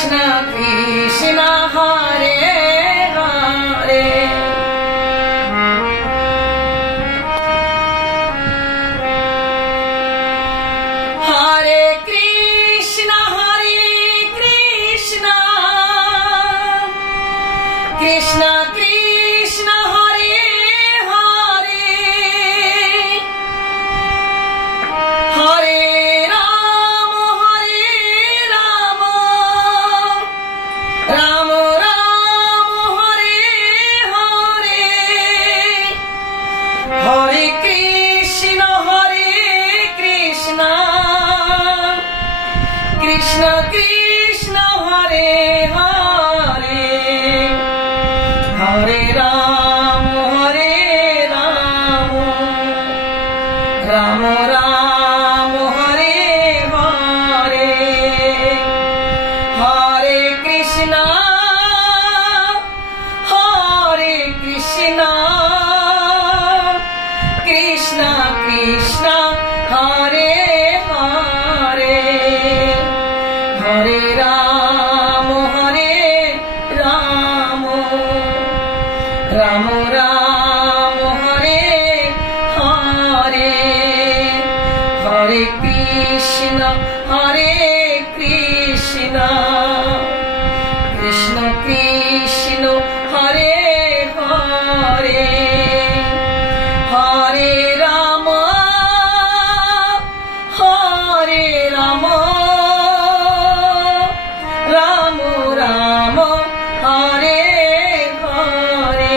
Krishna Krishna Hare Hare Hare Krishna Krishna Krishna Hare Hare Hare Rama Rama Rama Hare Hare Hare Krishna Krishna Krishna Hare Hare Hare Rama Rama Rama Hare Hare Hare Krishna Krishna Krishna Hare Hare Hare Rama Rama Rama Hare Hare Hare Krishna Krishna Krishna Hare Hare Hare Rama Rama Rama Hare Hare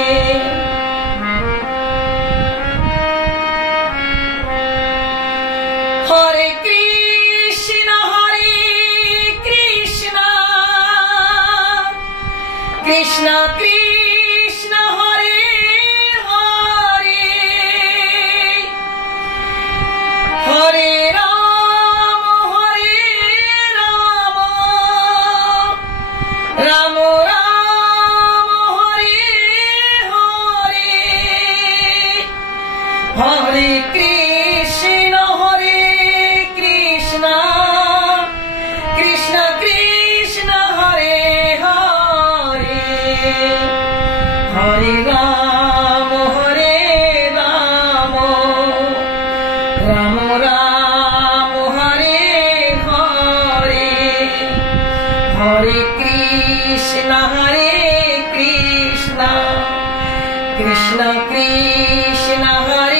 Hare Krishna Krishna Krishna Hare Hare Hare Rama Rama Rama Hare Hare Hare Krishna Krishna Krishna Hare Hare Hare Rama Rama Rama Hare Hare Hare Krishna Krishna Krishna Hare